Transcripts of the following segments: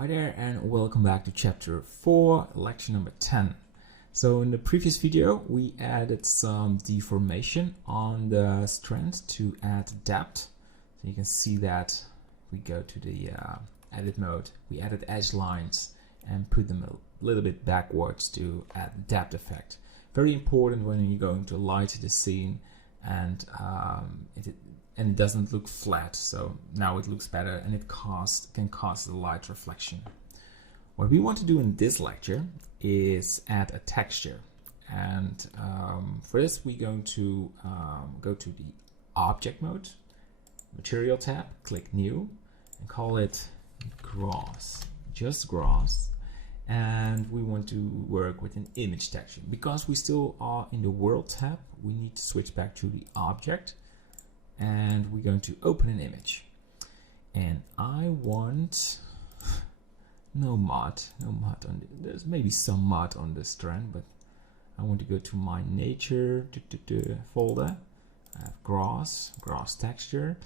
Hi there and welcome back to chapter 4, lecture number 10. So in the previous video we added some deformation on the strand to add depth. So you can see that we go to the edit mode, we added edge lines and put them a little bit backwards to add depth effect. Very important when you're going to light the scene and it doesn't look flat, so now it looks better and it can cause the light reflection. What we want to do in this lecture is add a texture, and for this we're going to go to the object mode, material tab, click new and call it grass, just grass, and we want to work with an image texture. Because we still are in the world tab, we need to switch back to the object and we're going to open an image, and I want no mud on there's maybe some mud on the strand, but I want to go to my nature folder. I have grass texture,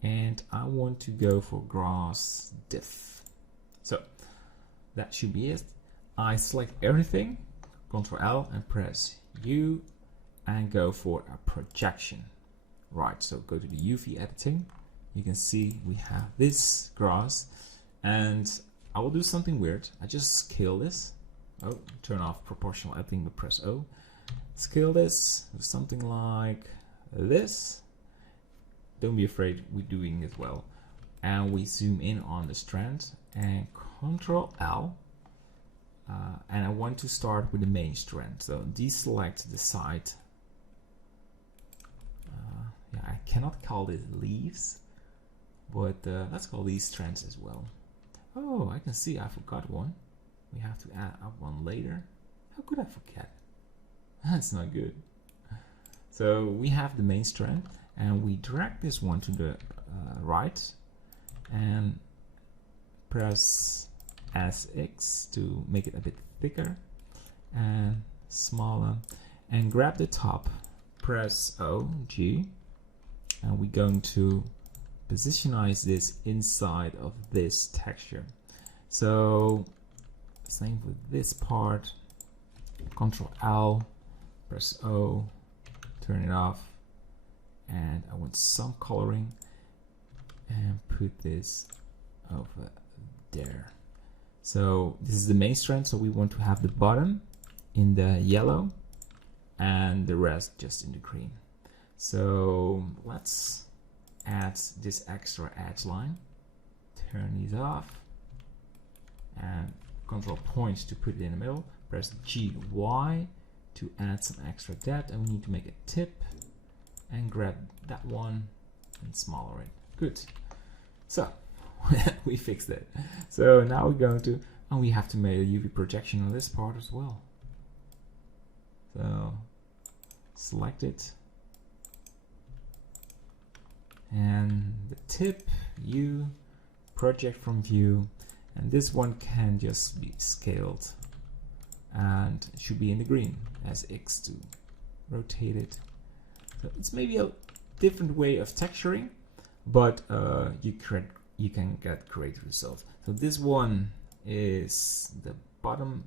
and I want to go for grass diff. So that should be it. I select everything, Ctrl L and press U and go for a projection. Right, so go to the UV editing. You can see we have this grass, and I will do something weird. I just scale this. Oh, turn off proportional editing, but press O. Scale this with something like this. Don't be afraid, we're doing it well. And we zoom in on the strand and Ctrl L. And I want to start with the main strand. So deselect the side. I cannot call this leaves, but let's call these strands as well. Oh, I can see I forgot one. We have to add up one later. How could I forget? That's not good. So we have the main strand and we drag this one to the right and press SX to make it a bit thicker and smaller, and grab the top, press O, G, and we're going to positionize this inside of this texture. So same with this part, Ctrl L, press O, turn it off, and I want some coloring and put this over there. So this is the main strand, so we want to have the bottom in the yellow and the rest just in the green. So let's add this extra edge line, turn these off, and Control Point to put it in the middle, press GY to add some extra depth, and we need to make a tip and grab that one and smaller it. Good. So we fixed it. So now we're going to, and we have to make a UV projection on this part as well. So select it, and the tip, U, project from view, and this one can just be scaled and it should be in the green as X to rotate it. So it's maybe a different way of texturing, but you can get great results. So this one is the bottom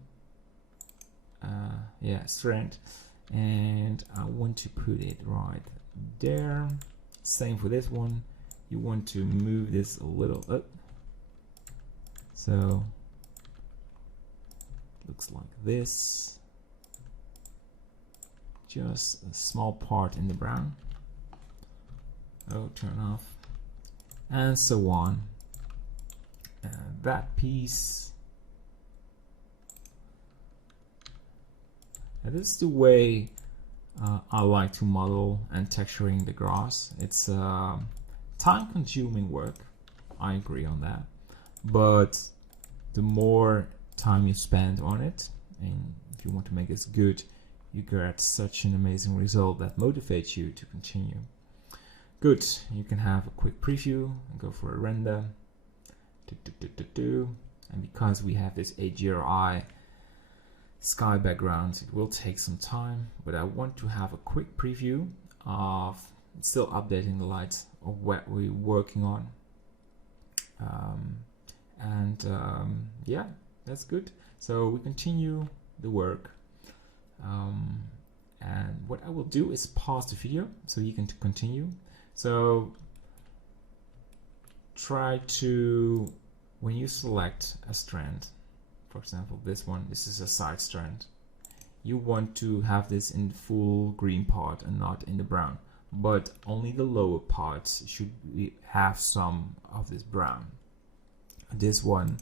strand, and I want to put it right there. Same for this one. You want to move this a little up, so looks like this, just a small part in the brown. Oh, turn off, and so on. And that piece, and this is the way I like to model and texturing the grass. It's time-consuming work, I agree on that, but the more time you spend on it, and if you want to make it good, you get such an amazing result that motivates you to continue. Good, you can have a quick preview and go for a render. And because we have this AGRI sky background, it will take some time, but I want to have a quick preview of still updating the lights of what we're working on. And yeah, that's good. So we continue the work. And what I will do is pause the video so you can continue. So try to, when you select a strand, for example this one, this is a side strand, you want to have this in the full green part and not in the brown, but only the lower parts should have some of this brown. This one,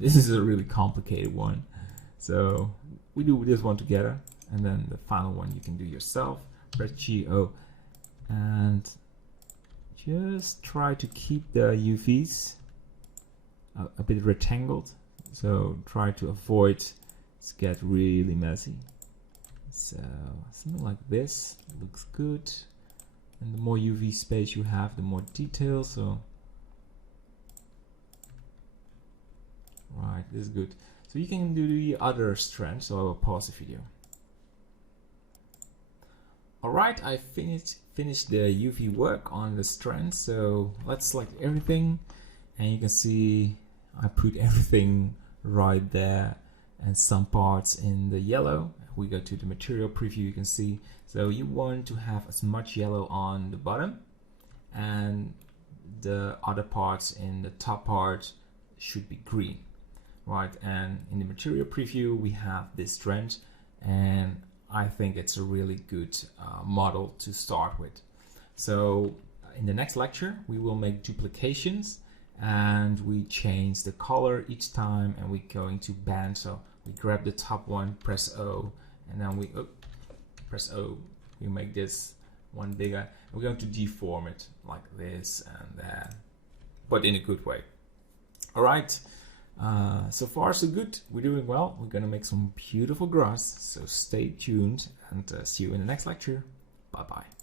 this is a really complicated one, so we do this one together, and then the final one you can do yourself. Press G-O and just try to keep the UVs a bit rectangled, so try to avoid it's get really messy. So something like this looks good, and the more UV space you have, the more detail. So right, this is good. So you can do the other strand, so I will pause the video. Alright, I finished the UV work on the strand, so let's select everything, and you can see I put everything right there and some parts in the yellow. We go to the material preview, you can see, so you want to have as much yellow on the bottom, and the other parts in the top part should be green, right? And in the material preview we have this strand, and I think it's a really good model to start with. So in the next lecture we will make duplications, and we change the color each time, and we're going to band. So we grab the top one, press O, and then we press O, we make this one bigger. We're going to deform it like this and that, but in a good way. All right, so far so good, we're doing well. We're gonna make some beautiful grass, so stay tuned, and see you in the next lecture. Bye bye.